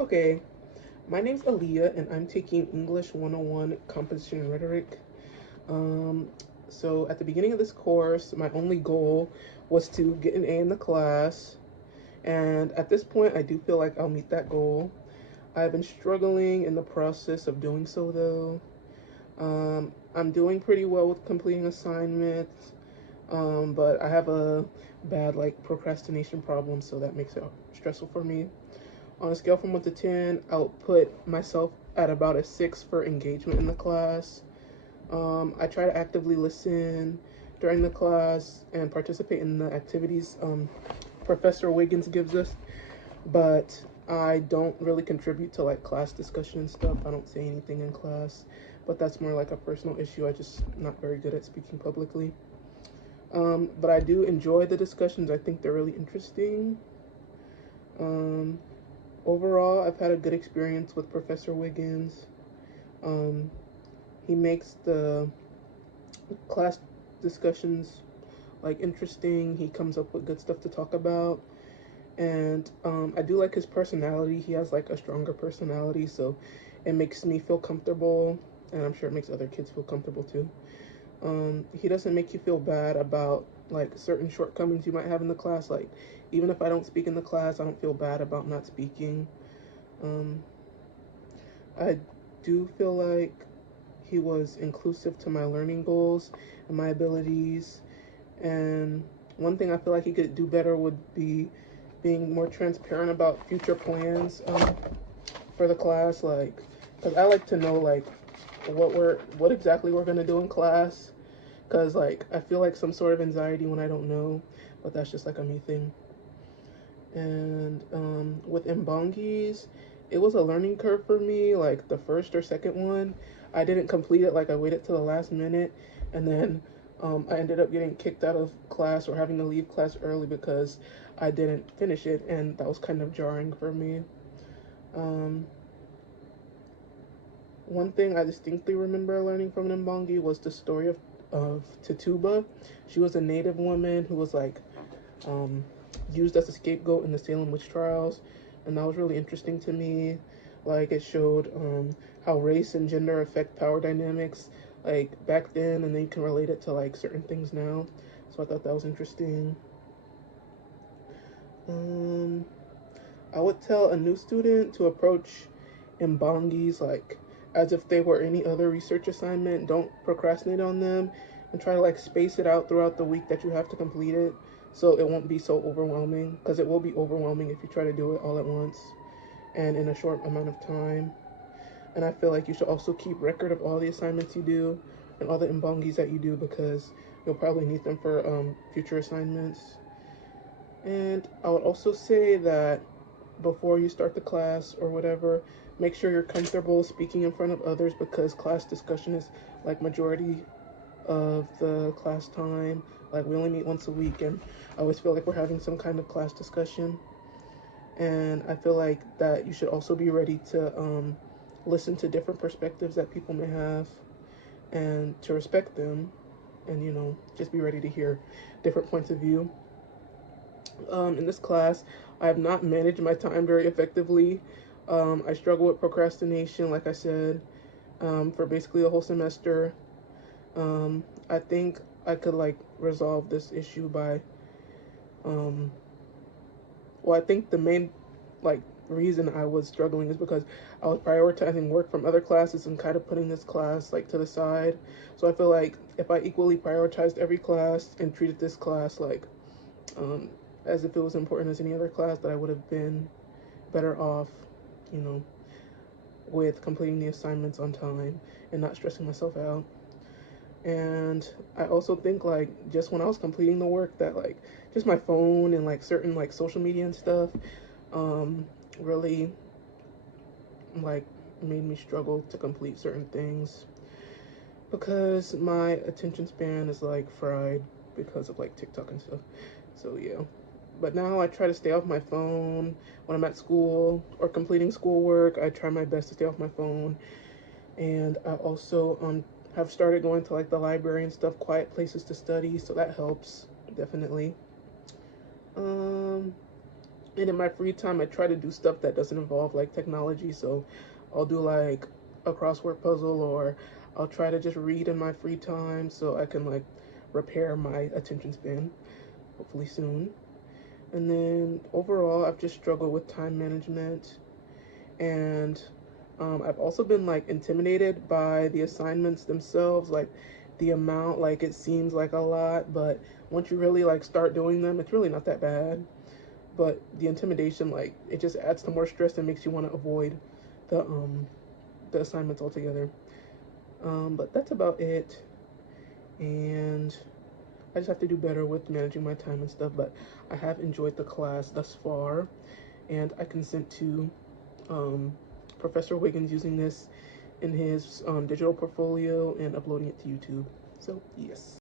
Okay, my name's Aaliyah, and I'm taking English 101 Composition and Rhetoric. Um, so, at the beginning of this course, my only goal was to get an A in the class, and at this point, I do feel like I'll meet that goal. I've been struggling in the process of doing so, though. I'm doing pretty well with completing assignments, but I have a bad procrastination problem, so that makes it stressful for me. On a scale from 1 to 10, I'll put myself at about a 6 for engagement in the class. I try to actively listen during the class and participate in the activities Professor Wiggins gives us, but I don't really contribute to class discussion and stuff. I don't say anything in class, but that's more like a personal issue. I just not very good at speaking publicly. But I do enjoy the discussions. I think they're really interesting. Um, Overall, I've had a good experience with Professor Wiggins. Um, he makes the class discussions interesting. He comes up with good stuff to talk about, and I do like his personality. He has a stronger personality, so it makes me feel comfortable, and I'm sure it makes other kids feel comfortable too. He doesn't make you feel bad about certain shortcomings you might have in the class. Like even if I don't speak in the class, I don't feel bad about not speaking. Um, I do feel like he was inclusive to my learning goals and my abilities. And one thing I feel like he could do better would be being more transparent about future plans for the class. Because I like to know what exactly we're gonna do in class. Because I feel some sort of anxiety when I don't know, but that's just a me thing. And with Mbongis, it was a learning curve for me. Like the first or second one, I didn't complete it. I waited to the last minute, and then I ended up getting kicked out of class or having to leave class early because I didn't finish it, and that was kind of jarring for me. Um, One thing I distinctly remember learning from Mbongi was the story of Tituba. She was a native woman who was um, used as a scapegoat in the Salem witch trials, and that was really interesting to me. It showed how race and gender affect power dynamics, back then, and then you can relate it to certain things now. So I thought that was interesting. Um, I would tell a new student to approach Mbongis as if they were any other research assignment. Don't procrastinate on them, and try to space it out throughout the week that you have to complete it, so it won't be so overwhelming, because it will be overwhelming if you try to do it all at once and in a short amount of time. And I feel like you should also keep record of all the assignments you do and all the Mbongis that you do, because you'll probably need them for future assignments. And I would also say that before you start the class or whatever, make sure you're comfortable speaking in front of others, because class discussion is majority of the class time. We only meet once a week, and I always feel like we're having some kind of class discussion. And I feel like that you should also be ready to listen to different perspectives that people may have, and to respect them, and just be ready to hear different points of view. In this class, I have not managed my time very effectively. I struggle with procrastination, like I said, for basically the whole semester. I think I could resolve this issue by, um, well, I think the main like reason I was struggling is because I was prioritizing work from other classes and kind of putting this class to the side. So I feel like if I equally prioritized every class and treated this class um, as if it was important as any other class, that I would have been better off, you know, with completing the assignments on time and not stressing myself out. And I also think just when I was completing the work, that just my phone and certain social media and stuff um really like made me struggle to complete certain things, because my attention span is fried because of TikTok and stuff. So yeah. But now I try to stay off my phone when I'm at school or completing schoolwork. I try my best to stay off my phone. And I also have started going to the library and stuff, quiet places to study, so that helps definitely. Um And in my free time, I try to do stuff that doesn't involve like technology. So I'll do like a crossword puzzle, or I'll try to just read in my free time so I can like repair my attention span, hopefully soon. And then overall, I've just struggled with time management, and I've also been like intimidated by the assignments themselves, like the amount, like it seems like a lot, but once you really like start doing them, it's really not that bad. But the intimidation, like it just adds to more stress and makes you want to avoid the assignments altogether. But that's about it, and I just have to do better with managing my time and stuff. But I have enjoyed the class thus far, and I consent to um, Professor Wiggins using this in his digital portfolio and uploading it to YouTube. So yes.